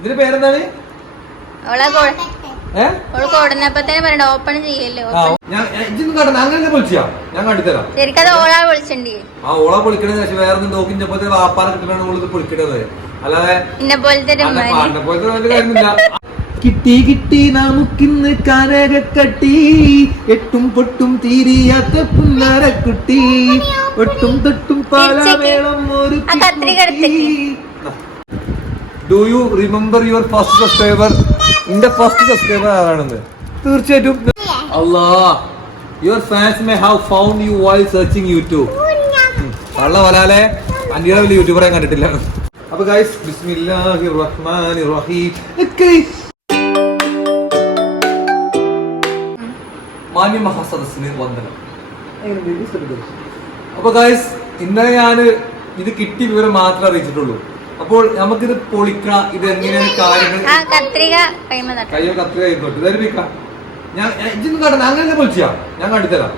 ഇതിന്റെ പേരെന്താണ്? ഓപ്പൺ ചെയ്യല്ലേ? അങ്ങനെ ഞാൻ ശരിക്കത് ഓളാ വിളിച്ചിണ്ട്. ആ ഓള പക്ഷെ വേറെ പോലത്തെ വാപ്പാനെ കിട്ടണ അല്ലാതെ പോലത്തെ പോലത്തെ വലിയ കിട്ടി കിട്ടി നമുക്കിന്ന് കരകട്ടി എട്ടും പൊട്ടും തീരിയാത്ത പുന്നരക്കുട്ടി. ഒട്ടും തൊട്ടും പാലാവേളം ഒരു. Do you remember your first subscriber എന്റെ ഫസ്റ്റ് സബ്സ്ക്രൈബർ ആരാണെന്ന്? തീർച്ചയായിട്ടും അല്ലാ your fans may have found you while searching YouTube കള്ള വരാലെ. അന്റിയുടെ വലിയ യൂട്യൂബറെ കണ്ടിട്ടില്ല. അപ്പൊ ഗൈസ് ബിസ്മില്ലാഹിർ റഹ്മാനിർ റഹീം മാന്യ മഹാസദസ്സിന് വന്ദനം. അപ്പൊ ഗൈസ് ഇന്നലെ ഞാൻ ഇത് കിട്ടിയ വിവരം മാത്രമേ അറിയിച്ചിട്ടുള്ളൂ. അപ്പോൾ നമുക്കിത് പൊളിക്കണം ഇത് എങ്ങനെയാണ് കാര്യങ്ങൾ? കത്രിക കയ്യോ കത്രിക ആയിക്കോട്ടെ ധരിപ്പിക്കാം ഞാൻ ഇതൊന്നും കണ്ടത് അങ്ങനെ പൊളിച്ചാ. ഞാൻ കണ്ടിത്തരാം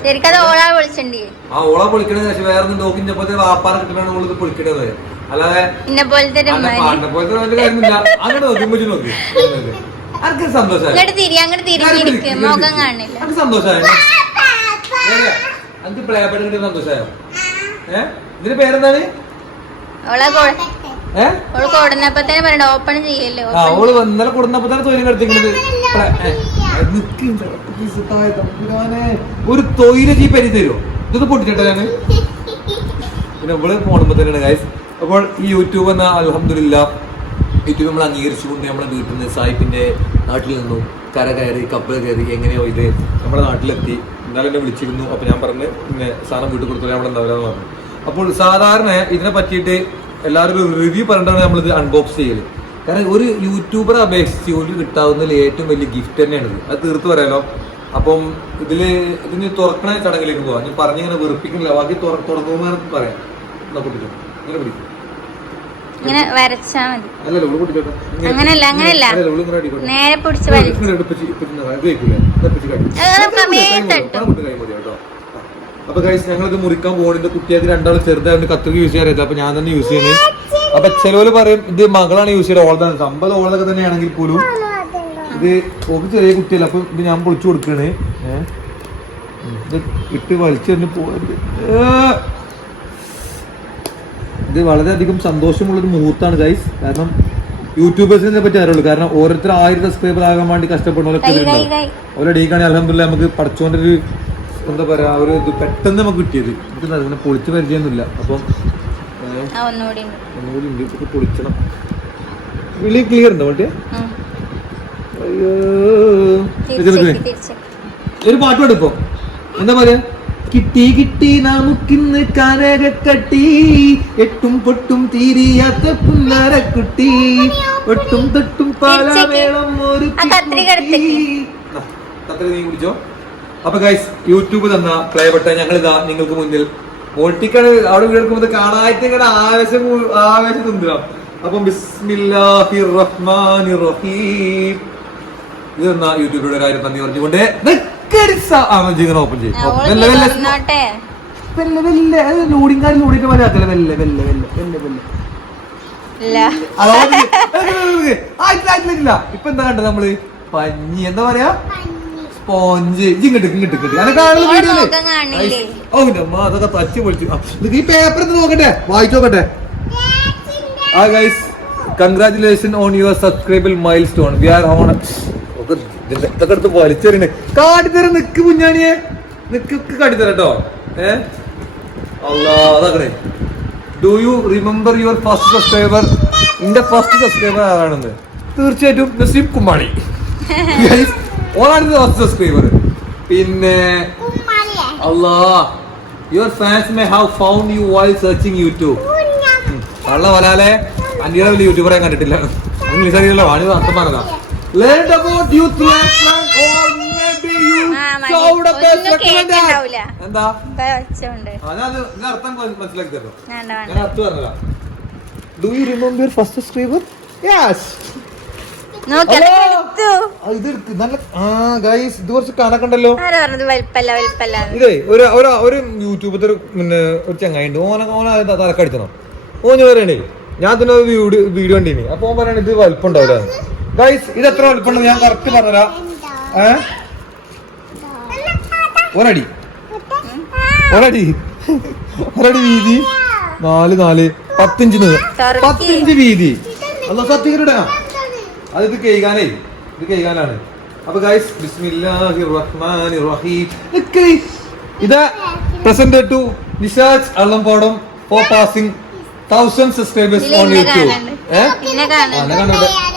ആ ഓള പൊളിക്കണത് പക്ഷെ വേറെ ഒന്നും നോക്കി പോലത്തെ വാപ്പാറ കിട്ടണ ഓൾ പൊളിക്കണത്. അല്ലാതെ പോലത്തെ പോലത്തെ അങ്ങനെ നോക്കി നോക്കി. സന്തോഷമായി? സന്തോഷമായി? പ്ലേ ബട്ടൺ സന്തോഷമായോ? ഇതിന്റെ പേരെന്താണ്? ഓളെ ഇന്നലെ കൊടുന്നപ്പോ തന്നെ തൊഴിൽ കിടത്തിക്കുന്നത് ഒരു തൊഴിൽ ജീ പരി തരുമോ ഇതൊന്ന് പൊട്ടിച്ചിട്ടോ ഞാൻ. പിന്നെ ഇവൾ പോണുമ്പോ തന്നെയാണ് ഗൈസ് അപ്പോൾ ഈ യൂട്യൂബ് എന്ന അലഹമില്ല യൂട്യൂബ് നമ്മൾ അംഗീകരിച്ചുകൊണ്ട് നമ്മുടെ വീട്ടിൽ നിന്ന് സായിപ്പിന്റെ നാട്ടിൽ നിന്നും കര കയറി കപ്പൽ കയറി എങ്ങനെയോ ഇത് നമ്മുടെ നാട്ടിലെത്തി. ഇന്നലെ എന്നെ വിളിച്ചിരുന്നു. അപ്പൊ ഞാൻ പറഞ്ഞ് പിന്നെ സാധനം വീട്ടിൽ കൊടുത്തു അവിടെ എന്താവരാന്ന് പറഞ്ഞു. അപ്പോൾ സാധാരണ ഇതിനെ പറ്റിയിട്ട് എല്ലാവരും ഒരു റിവ്യൂ പറഞ്ഞിട്ടാണ് നമ്മളിത് അൺബോക്സ് ചെയ്യൽ. കാരണം ഒരു യൂട്യൂബറെ അപേക്ഷിച്ച് ഒരു കിട്ടാവുന്നതിൽ ഏറ്റവും വലിയ ഗിഫ്റ്റ് തന്നെയാണ് ഇത് അത് തീർത്ത് പറയാലോ? അപ്പം ഇതിൽ ഇതിന് തുറക്കണ ചടങ്ങിലേക്ക് പോവാം. ഞാൻ പറഞ്ഞിങ്ങനെ വെറുപ്പിക്കുന്നില്ല ബാക്കി തുറക്കുമെന്ന് തുറക്കുമ്പോൾ പറയാം. എന്നാ പൊട്ടിച്ചോ? ഇങ്ങനെ പിടിക്കും. ഇങ്ങനെ വരച്ചാ മതി. ഇങ്ങനെ അടിക്കോട്ടെ. നേരെ പിടിച്ച് അപ്പൊ ഗൈസ് ഞങ്ങളിത് മുറിക്കാൻ പോകുന്നുണ്ട് കുട്ടികൾക്ക് രണ്ടാൾ ചെറുതായിട്ട് കത്രിക യൂസ് ചെയ്യാറില്ല അപ്പൊ ഞാൻ തന്നെ യൂസ് ചെയ്യുന്നത് അപ്പൊ ചിലവര് പറയും ഇത് മകളാണ് യൂസ് ചെയ്യുന്നത് ഓളതാണ് അമ്പത് ഓളതൊക്കെ തന്നെയാണെങ്കിൽ പോലും ഇത് ഓക്ക് ചെറിയ കുട്ടിയല്ല അപ്പൊ ഇത് ഞാൻ പൊളിച്ചു കൊടുക്കണേ. ഇത് ഇട്ട് വലിച്ചെറിഞ്ഞ് പോകരുത്. ഇത് വളരെയധികം സന്തോഷമുള്ളൊരു മുഹൂർത്താണ് ഗൈസ് കാരണം യൂട്യൂബേഴ്സിനെ പറ്റി അറിയുള്ളൂ. കാരണം ഓരോരുത്തർ ആയിരം സബ്സ്ക്രൈബർ ആകാൻ വേണ്ടി കഷ്ടപ്പെടുന്നവരൊക്കെ ഓരോ ഡീക്കാണെങ്കിൽ അലഹമില്ല നമുക്ക് പഠിച്ചുകൊണ്ടൊരു എന്താ പറയാ ഒരു ഇത് പെട്ടെന്ന് നമുക്ക് കിട്ടിയത്. അങ്ങനെ പൊളിച്ച് പരിചയമൊന്നുമില്ല. അപ്പം ഒന്നുകൂടി ഉണ്ട്. ഒന്നുകൂടി ഇതൊക്കെ പൊളിക്കണം വിളി ക്ലിയർ ഉണ്ടോ മറ്റേ ഒരു പാട്ട് പാടിപ്പോ എന്താ പറയാ? കിട്ടി കിട്ടി നമുക്കിന്ന് കനകക്കട്ടി എട്ടും പൊട്ടും തീരിയാത്ത കുന്നരക്കുട്ടി ഒട്ടും തൊട്ടും പാലമേളം ഒരു കത്രി. നീ കുടിച്ചോ? അപ്പൊ ഗൈസ് യൂട്യൂബ് തന്ന പ്ലേ ബട്ടൺ ഞങ്ങൾ ഇതാ നിങ്ങൾക്ക് മുന്നിൽ. മോൾട്ടിക്കാണ് അവിടെ കേൾക്കുമ്പോൾ കാണായിട്ട് നിങ്ങളുടെ ആവേശം ആവേശം തുന്തുക. അപ്പം ബിസ്മില്ലാഹിർ റഹ്മാനിർ റഹീം ഇത് തന്ന യൂട്യൂബിലൂടെ കാര്യം നന്ദി പറഞ്ഞുകൊണ്ട് ഓപ്പൺ ചെയ്യും. വെല്ല വെല്ല വെല്ല വെല്ല ലോഡിങ് കാര്യം വെല്ല. ഇപ്പൊ എന്താ കണ്ടത് നമ്മൾ? പഞ്ഞി. എന്താ പറയാ? സ്പോഞ്ച് ഇങ്ങോട്ട് ഇങ്ങോട്ട് ഇങ്ങോട്ട് അതൊക്കെ ഓ അമ്മ അതൊക്കെ തച്ച് പൊളിച്ചു. ഈ പേപ്പർ നോക്കട്ടെ? വായിച്ചു നോക്കട്ടെ? ആ guys congratulation on your subscriber milestone we are on ഇതൊക്കെ എടുത്ത് വലിച്ചെറിയണേ. കാട്ടിത്തരം നിക്ക് കുഞ്ഞാണിയെ നിക്ക് കാട്ടിത്തരാം കേട്ടോ ഏ? അല്ലാ അതാക്കണേ. Do you remember your first subscriber എന്റെ ഫസ്റ്റ് സബ്സ്ക്രൈബർ ആരാണെന്ന്? തീർച്ചയായിട്ടും നസീം കുമ്മാണി. Guys, ഓളാണ് ഫസ്റ്റ് സബ്സ്ക്രൈബർ പിന്നെ അല്ലാ your fans may have found you while searching YouTube കള്ള വലാലെ അന്റിയുടെ വലിയ യൂട്യൂബറെ കണ്ടിട്ടില്ല. ഇംഗ്ലീഷ് അറിയില്ല വാണി അർത്ഥം പറഞ്ഞതാ. Learned അബൌട്ട് യു ത്രൂ ആ, മതി. saw the best ഒന്നും എന്താ? വെച്ചോണ്ട്. ആ, അത് ഇതിന്റെ അർത്ഥം മന- മനസ്സിലാക്കി വേണ്ട ഞാൻ അർത്ഥം പറഞ്ഞതാ. Do you remember first subscriber yes നോക്കി ഹലോ. അതൊക്കെ എടുത്തു ഇത് ഗൈസ് ഇത് കുറച്ച് കണക്കുണ്ടല്ലോ. ഇതേ ഒരു ഒരു പിന്നെ ഒരു ചങ്ങായി ഉണ്ട് ഓന ഓന തലക്കടിച്ചണം ഓന് പറയണേ ഞാൻ തന്നെ വീഡിയോ വീഡിയോ കണ്ടിനി. അപ്പൊ ഓൻ പറയണ ഇത് ഗൈസ് ഇത് എത്ര വലുപ്പുണ്ടെന്ന് ഞാൻ കറക്റ്റ് പറഞ്ഞുതരാം ഏ? ഒരടി ഒരടി ഒരടി വീതി. നാല് നാല്. പത്തിഞ്ച്. പത്തിഞ്ച് വീതി. അല്ല സത്യങ്ങളുടെ അത് ഇത് കേൾക്കാനേ ഇത് കേൾക്കാനാണ്. അപ്പൊ ഗൈസ് ബിസ്മില്ലാഹി റഹ്മാനി റഹീം ഇതാ present to Nishaj Allampadam for passing thousand subscribers on YouTube ഏഹ്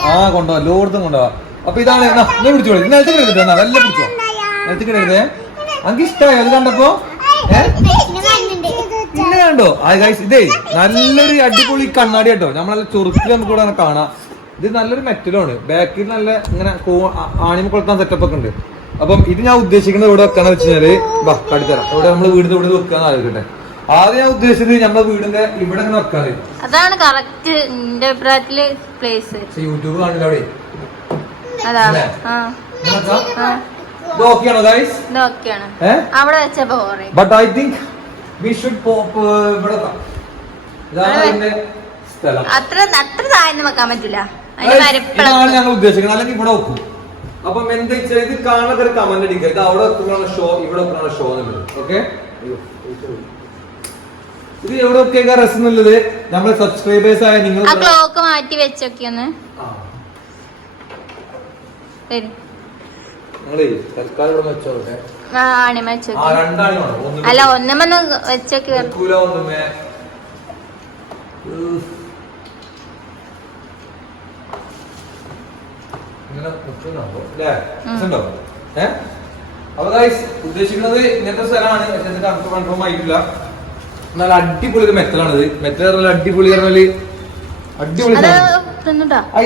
ആ, കൊണ്ടുപോവാ ലോഡ്ത്തും കൊണ്ടുപോവാ അപ്പൊ ഇതാണ് ഞാൻ പിടിച്ചോളൂ നിലത്ത് കിടന്നിട്ട് എന്നാ നല്ല പിടിച്ചോ. നിലത്ത് കിടരുതേ എനിക്ക് ഇഷ്ടമായോ അത് കണ്ടപ്പോ? ഏഹ് കണ്ടോ? ആ ഗൈസ് ഇതേ നല്ലൊരു അടിപൊളി കണ്ണാടി കേട്ടോ. നമ്മളെ ചൊറുക്കിൽ നമുക്ക് ഇവിടെ കാണാം. ഇത് നല്ലൊരു മെറ്റലാണ്. ബാക്കിൽ നല്ല ഇങ്ങനെ ആണിമ കൊളുത്താൻ സെറ്റപ്പ് ഒക്കെ ഉണ്ട്. അപ്പം ഇത് ഞാൻ ഉദ്ദേശിക്കുന്നത് ഇവിടെ വെക്കാന്ന് വെച്ച് കഴിഞ്ഞാൽ ബാ കടിത്തരാം ഇവിടെ നമ്മൾ വീടിന്റെ ഇവിടെ വെക്കാന്ന് ആലോചിക്കട്ടെ. ആദ്യം ഞാൻ ഉദ്ദേശിച്ചത് നമ്മളെ വീടിന്റെ ഇവിടെ ഇങ്ങനെ വെക്കാറ് അതാണ് കറക്റ്റ് എന്റെ അഭിപ്രായത്തിൽ പ്ലേസ് യൂട്യൂബ് കാണില്ല അവിടെ. അതാണ്. But I think we should ഇവിടെ അത്ര അത്ര താഴ്ന്ന് വെക്കാൻ പറ്റൂല. അതിന്റെ Guys, ഇതാണ് ഞങ്ങൾ ഉദ്ദേശിക്കുന്നത്. അല്ലെങ്കിൽ ഇവിടെ വെക്കും. അപ്പം എന്താ വെച്ചാൽ ഇത് കാണാതെ ഒരു കമന്റ് അടിക്കുക ഇത് അവിടെ വെക്കുന്നതാണ് ഷോ ഇവിടെ വെക്കുന്നതാണ് ഷോ എന്നുള്ളത് ഓക്കെ ഇത് എവിടെ ഒക്കെ രസം എന്നുള്ളത്? നമ്മുടെ സബ്സ്ക്രൈബേഴ്സ് ആയ നിങ്ങൾ ക്ലോക്ക് മാറ്റി വെച്ചൊക്കെ ഒന്ന്. ശരി നിങ്ങളേ തൽക്കാലം ഇവിടെ വെച്ചോട്ടെ ആ ആണിമ ആ വെച്ചോക്കെ രണ്ടാണി വേണം ഒന്ന് അല്ല ഒന്നുമെന്ന് വെച്ചൊക്കെ വരണം. വെക്കൂല ഒന്നുമേ ഉഫ്. ഇങ്ങനെ വെക്കുന്നുണ്ടോ? ല്ലേ? ഉം. രസമുണ്ടോ? ഏ? അപ്പൊ ഗൈസ് ഉദ്ദേശിക്കുന്നത് ഇങ്ങനത്തെ സ്ഥലമാണ്. പക്ഷെ ഇത് കൺഫേം കൺഫേം ആയിട്ടില്ല. എന്നാൽ അടിപൊളി ഒരു ഇത് മെറ്റൽ നല്ല അടിപൊളി പറഞ്ഞാൽ അടിപൊളി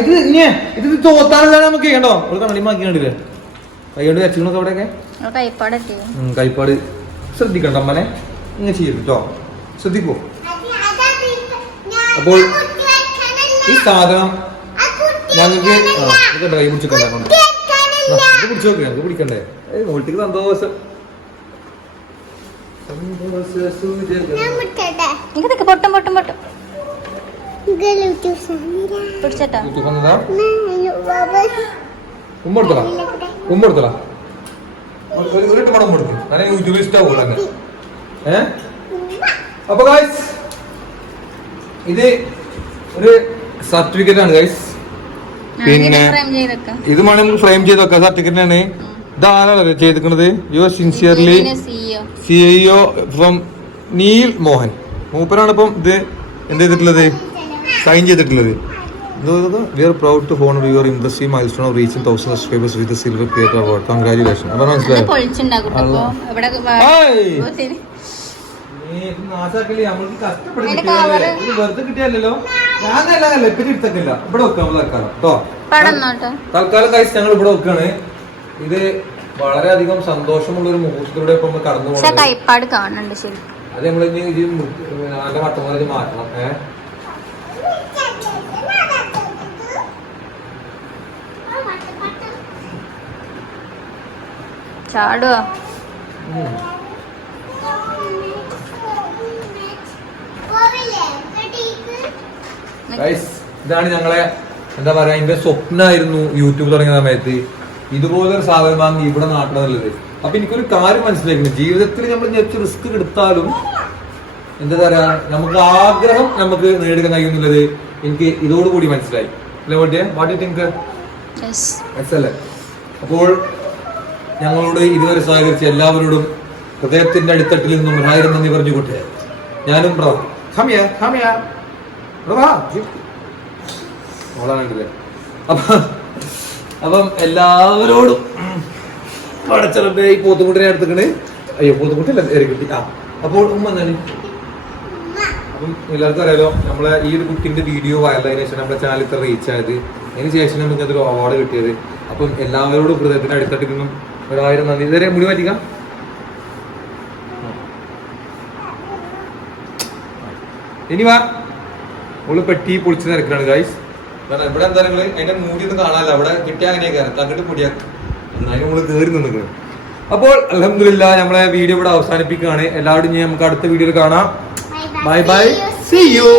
ഇത് ഇത് തോത്താനുള്ള നമുക്ക് ചെയ്യണ്ടോ. ഒരു കണ്ണടിമാക്കി കണ്ടില്ലേ? കൈകൊണ്ട് വെച്ചിരുന്നു അവിടെയൊക്കെ കൈപ്പാട് ശ്രദ്ധിക്കണ്ട അമ്മനെ. ഇങ്ങനെ ചെയ്യരുത് കേട്ടോ ശ്രദ്ധിക്കോ? അപ്പോൾ ഈ സാധനം ഞങ്ങൾക്ക് ഇത് പിടിച്ചു നോക്കി ഞങ്ങൾക്ക് പിടിക്കണ്ടേ? സന്തോഷം. പൊട്ടും പൊട്ടും പൊട്ടും. പിടിച്ചട്ടോ. ഉമ്മ എടുത്തടാ ഉമ്മ എടുത്തടാ ഒരു- യൂട്യൂബിൽ ഇഷ്ടമാവുള്ളൂ അപ്പൊ ഗൈസ് ഇത് ഒരു സർട്ടിഫിക്കറ്റ് ആണ് ഗൈസ് പിന്നെ ഇത് വേണമെങ്കിൽ നമുക്ക് ഫ്രെയിം ചെയ്ത് വെക്കാം. സർട്ടിഫിക്കറ്റ് ആണ് ഇതാണല്ലോ ചെയ്തിരിക്കുന്നത്. You are sincerely CEO C IO from Neal Mohan. മൂപ്പരാണ് ഇപ്പം ഇത് എന്ത് ചെയ്തിട്ടുള്ളത്? സൈൻ ചെയ്തിട്ടുള്ളത്. We are proud to honour your industry milestone of reaching thousand subscribers with silver creator award congratulation അപ്പൊ മനസ്സിലായി? കഷ്ടപ്പെട്ടില്ലല്ലോ ഞാനല്ല ലെപ്പിന് എടുത്തേക്കില്ല ഇവിടെ വെക്കാം നമ്മൾ തൽക്കാലം. കേട്ടോ തൽക്കാലം കഴിച്ച് ഞങ്ങൾ ഇവിടെ വെക്കാണ്. ഇത് വളരെയധികം സന്തോഷമുള്ള ഒരു മുഹൂർത്തത്തിലൂടെ ഇപ്പൊ നമ്മൾ കടന്നു പോകുന്നത് ശരി. അത് നമ്മൾ ഇനി ഇത് നല്ല വട്ടം പോലെ മാറ്റണം. ഏഹ് ചാടുവോ? ഇതാണ് ഞങ്ങളെ എന്താ പറയാ എന്റെ സ്വപ്നമായിരുന്നു യൂട്യൂബ് തുടങ്ങിയ സമയത്ത്. ഇതുപോലെ ഒരു സാധനം വാങ്ങി ഇവിടെ നാട്ടണമെന്നുള്ളത് അപ്പൊ എനിക്കൊരു കാര്യം മനസ്സിലാക്കുന്നു ജീവിതത്തിൽ നമ്മൾ കുറച്ച് റിസ്ക് എടുത്താലും എന്താ പറയാ നമുക്ക് ആഗ്രഹം നമുക്ക് നേടിക്കാൻ കഴിയുന്നുള്ളത് എനിക്ക് ഇതോടുകൂടി മനസ്സിലായി. അല്ലേ വോട്ടിയ? വാട്ട് യു തിങ്ക് യെസ് മനസ്സിലല്ലേ അപ്പോൾ ഞങ്ങളോട് ഇതുവരെ സഹകരിച്ച എല്ലാവരോടും ഹൃദയത്തിന്റെ അടിത്തട്ടിൽ നിന്നും ഒരായിരം നന്ദി പറഞ്ഞുകൊട്ടെ ഞാനും ബ്രോ ഹമിയ ഹമിയ അപ്പൊ എല്ലാവരോടും പടച്ചറമ്പേ ഈ പോത്തുകുട്ടിനെ എടുത്തിക്കണ്. അയ്യോ പോത്തുകുട്ടിയല്ല എരക്കുട്ടി. ആ അപ്പോൾ ഉമ്മ എന്താണ്? അപ്പം എല്ലാവർക്കും അറിയാലോ നമ്മളെ ഈ ഒരു കുട്ടിന്റെ വീഡിയോ വൈറലായതിനു ശേഷം നമ്മുടെ ചാനൽ ഇത്ര റീച്ച് ആയത്. അതിന് ശേഷം നമുക്ക് അതൊരു അവാർഡ് കിട്ടിയത്. അപ്പം എല്ലാവരോടും ഹൃദയത്തിന്റെ നിന്നും ഒരായിരം നന്ദി. ഇതുവരെ മുടി മാറ്റിക്കാം? ഇനി വാ. ഓൾ പെട്ടി പൊളിച്ച് നിരക്കാണ് ഗൈസ് ഇവിടെ എന്താ നിങ്ങൾ അതിന്റെ മൂടി ഒന്നും കാണാല്ലോ അവിടെ കിട്ടിയ അങ്ങനെ കയറാം പൊടിയാ എന്നാലും നമ്മൾ കയറി നിന്നിട്ട് അപ്പോൾ അലഹമില്ല നമ്മളെ വീഡിയോ ഇവിടെ അവസാനിപ്പിക്കുകയാണ്. എല്ലാവരും ഞാൻ നമുക്ക് അടുത്ത വീഡിയോയിൽ കാണാം. Bye bye C U